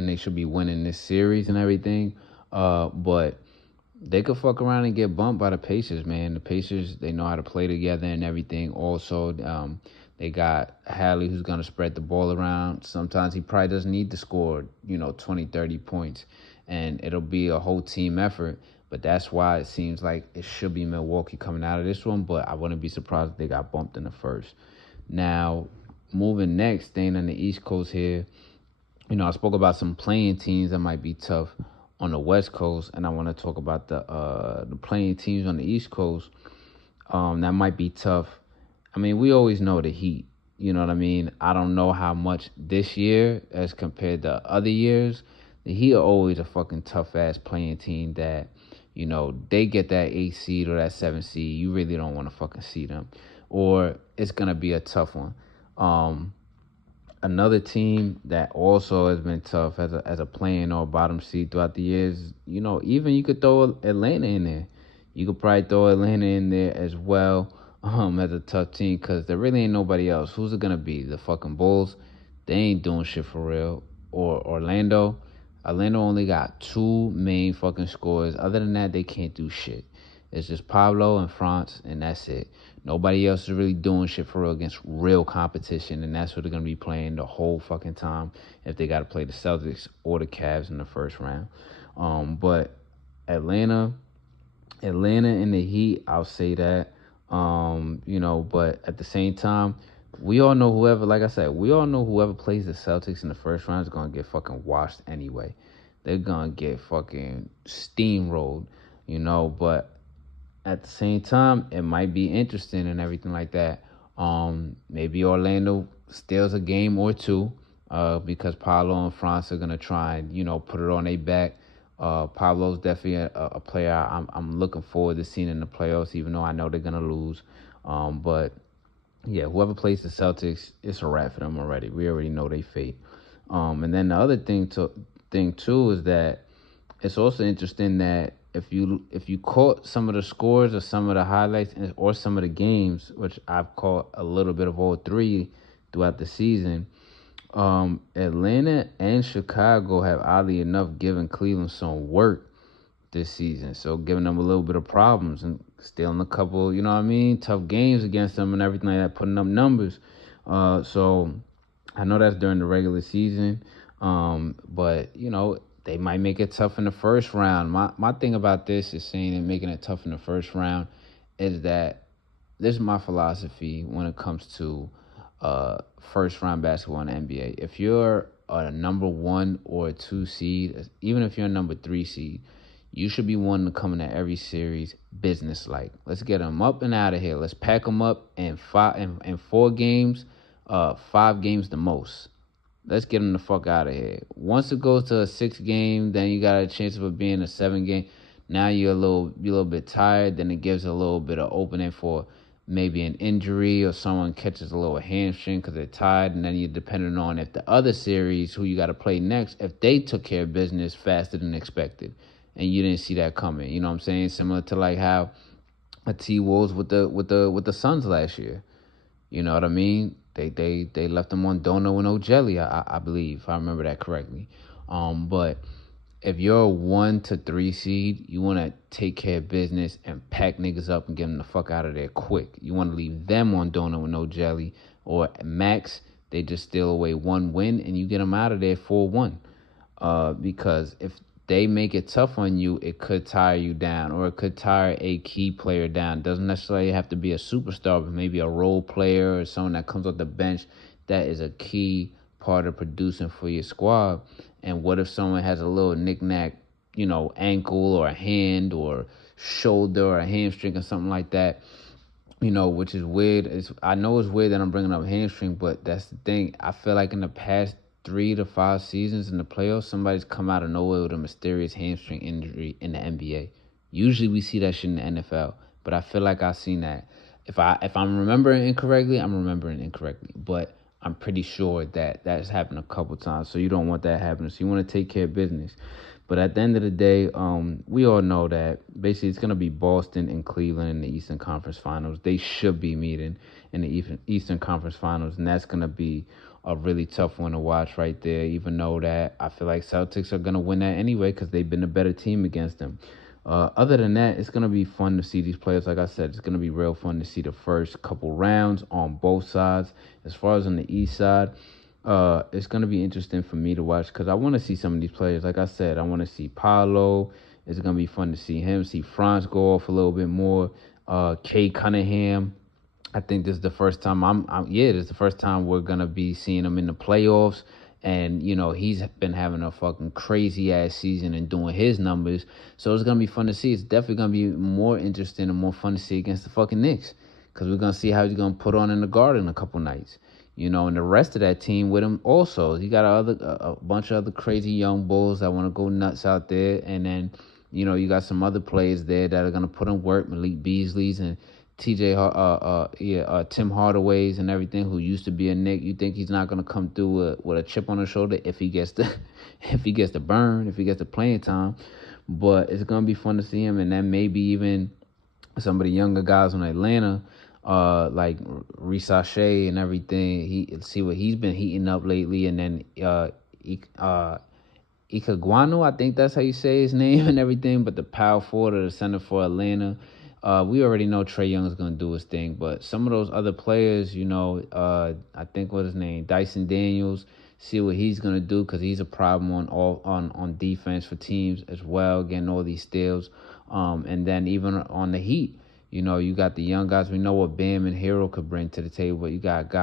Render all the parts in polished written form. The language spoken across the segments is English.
and they should be winning this series and everything. But they could fuck around and get bumped by the Pacers, man. The Pacers, they know how to play together and everything. Also, they got Hadley who's going to spread the ball around. Sometimes he probably doesn't need to score, 20, 30 points. And it'll be a whole team effort. But that's why it seems like it should be Milwaukee coming out of this one. But I wouldn't be surprised if they got bumped in the first. Now, moving next, staying on the East Coast here, I spoke about some playing teams that might be tough on the West Coast, and I want to talk about the playing teams on the East Coast that might be tough. I mean, we always know the Heat. You know what I mean? I don't know how much this year as compared to other years. The Heat are always a fucking tough-ass playing team that, they get that 8 seed or that 7 seed. You really don't want to fucking see them. Or it's going to be a tough one. Another team that also has been tough as a playing or bottom seed throughout the years, even you could throw Atlanta in there. You could probably throw Atlanta in there as well as a tough team because there really ain't nobody else. Who's it going to be? The fucking Bulls? They ain't doing shit for real. Or Orlando? Orlando only got 2 main fucking scorers. Other than that, they can't do shit. It's just Pablo and France, and that's it. Nobody else is really doing shit for real against real competition, and that's what they're going to be playing the whole fucking time if they got to play the Celtics or the Cavs in the first round. But Atlanta and the Heat, I'll say that. But at the same time, we all know like I said, whoever plays the Celtics in the first round is going to get fucking washed anyway. They're going to get fucking steamrolled, but at the same time, it might be interesting and everything like that. Maybe Orlando steals a game or two because Pablo and France are going to try and, put it on their back. Pablo's definitely a player I'm looking forward to seeing in the playoffs, even though I know they're going to lose. But, yeah, whoever plays the Celtics, it's a wrap for them already. We already know their fate. And then the other thing, too, is that it's also interesting that if you caught some of the scores or some of the highlights or some of the games, which I've caught a little bit of all three throughout the season, Atlanta and Chicago have oddly enough given Cleveland some work this season. So giving them a little bit of problems and stealing a couple, tough games against them and everything like that, putting up numbers. So I know that's during the regular season. But, they might make it tough in the first round. My thing about this is saying and making it tough in the first round is that this is my philosophy when it comes to first round basketball in the NBA. If you're a number 1 or a 2 seed, even if you're a number 3 seed, you should be wanting to come into every series business-like. Let's get them up and out of here. Let's pack them up in 4 games, 5 games the most. Let's get them the fuck out of here. Once it goes to a 6 game, then you got a chance of it being a 7 game. Now you're a little bit tired. Then it gives a little bit of opening for maybe an injury or someone catches a little hamstring because they're tired. And then you're dependent on if the other series who you got to play next, if they took care of business faster than expected, and you didn't see that coming. You know what I'm saying? Similar to like how a T-Wolves with the Suns last year. You know what I mean? They left them on dono with no jelly, I believe, if I remember that correctly. But if you're a 1 to 3 seed, you want to take care of business and pack niggas up and get them the fuck out of there quick. You want to leave them on dono with no jelly, or max, they just steal away 1 win and you get them out of there 4-1. Because if they make it tough on you, it could tire you down, or it could tire a key player down. It doesn't necessarily have to be a superstar, but maybe a role player or someone that comes off the bench that is a key part of producing for your squad. And what if someone has a little knick-knack, ankle or a hand or shoulder or a hamstring or something like that, which is weird. I know it's weird that I'm bringing up hamstring, but that's the thing. I feel like in the past 3 to 5 seasons in the playoffs, somebody's come out of nowhere with a mysterious hamstring injury in the NBA. Usually we see that shit in the NFL, but I feel like I've seen that. If I'm remembering incorrectly, I'm remembering incorrectly, but I'm pretty sure that that's happened a couple times, so you don't want that happening. So you want to take care of business. But at the end of the day, we all know that basically it's going to be Boston and Cleveland in the Eastern Conference Finals. They should be meeting in the Eastern Conference Finals, and that's going to be a really tough one to watch right there, even though that I feel like Celtics are going to win that anyway because they've been a better team against them. Other than that, it's going to be fun to see these players. Like I said, it's going to be real fun to see the first couple rounds on both sides. As far as on the East side, it's going to be interesting for me to watch because I want to see some of these players. Like I said, I want to see Paolo. It's going to be fun to see him, see Franz go off a little bit more. Kay Cunningham. I think this is the first time this is the first time we're gonna be seeing him in the playoffs. And he's been having a fucking crazy ass season and doing his numbers. So it's gonna be fun to see. It's definitely gonna be more interesting and more fun to see against the fucking Knicks. Cause we're gonna see how he's gonna put on in the Garden a couple nights. And the rest of that team with him also. He got a bunch of other crazy young bulls that want to go nuts out there. And then, you got some other players there that are gonna put in work. Malik Beasley's and Tim Hardaway's and everything, who used to be a Knick. You think he's not gonna come through with a chip on his shoulder if he gets the if he gets the burn, if he gets the playing time? But it's gonna be fun to see him, and then maybe even some of the younger guys in Atlanta, like Risache and everything. See what he's been heating up lately, and then Ikaguanu, I think that's how you say his name and everything. But the power forward or the center for Atlanta. We already know Trae Young is going to do his thing, but some of those other players, I think what his name, Dyson Daniels, see what he's going to do because he's a problem on defense for teams as well, getting all these steals. And then even on the Heat, you got the young guys. We know what Bam and Hero could bring to the table, but you got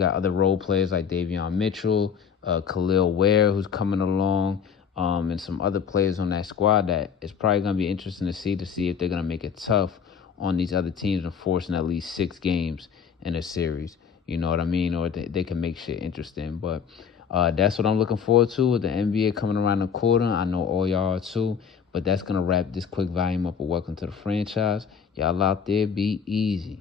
other role players like Davion Mitchell, Khalil Ware, who's coming along. And some other players on that squad that it's probably going to be interesting to see if they're going to make it tough on these other teams and forcing at least 6 games in a series. You know what I mean? Or they can make shit interesting. But that's what I'm looking forward to with the NBA coming around the corner. I know all y'all are too. But that's going to wrap this quick volume up of Welcome to the Franchise. Y'all out there, be easy.